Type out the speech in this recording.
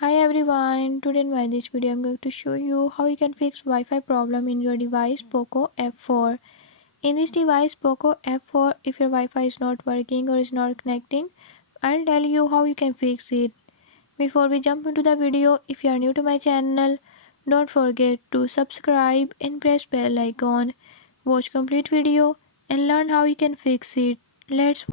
Hi everyone, today in this video I'm going to show you how you can fix Wi-Fi problem in your device POCO F4. In this device POCO F4, if your Wi-Fi is not working or is not connecting, I'll tell you how you can fix it. Before we jump into the video, if you are new to my channel, don't forget to subscribe and press bell icon. Watch complete video and learn how you can fix it. Let's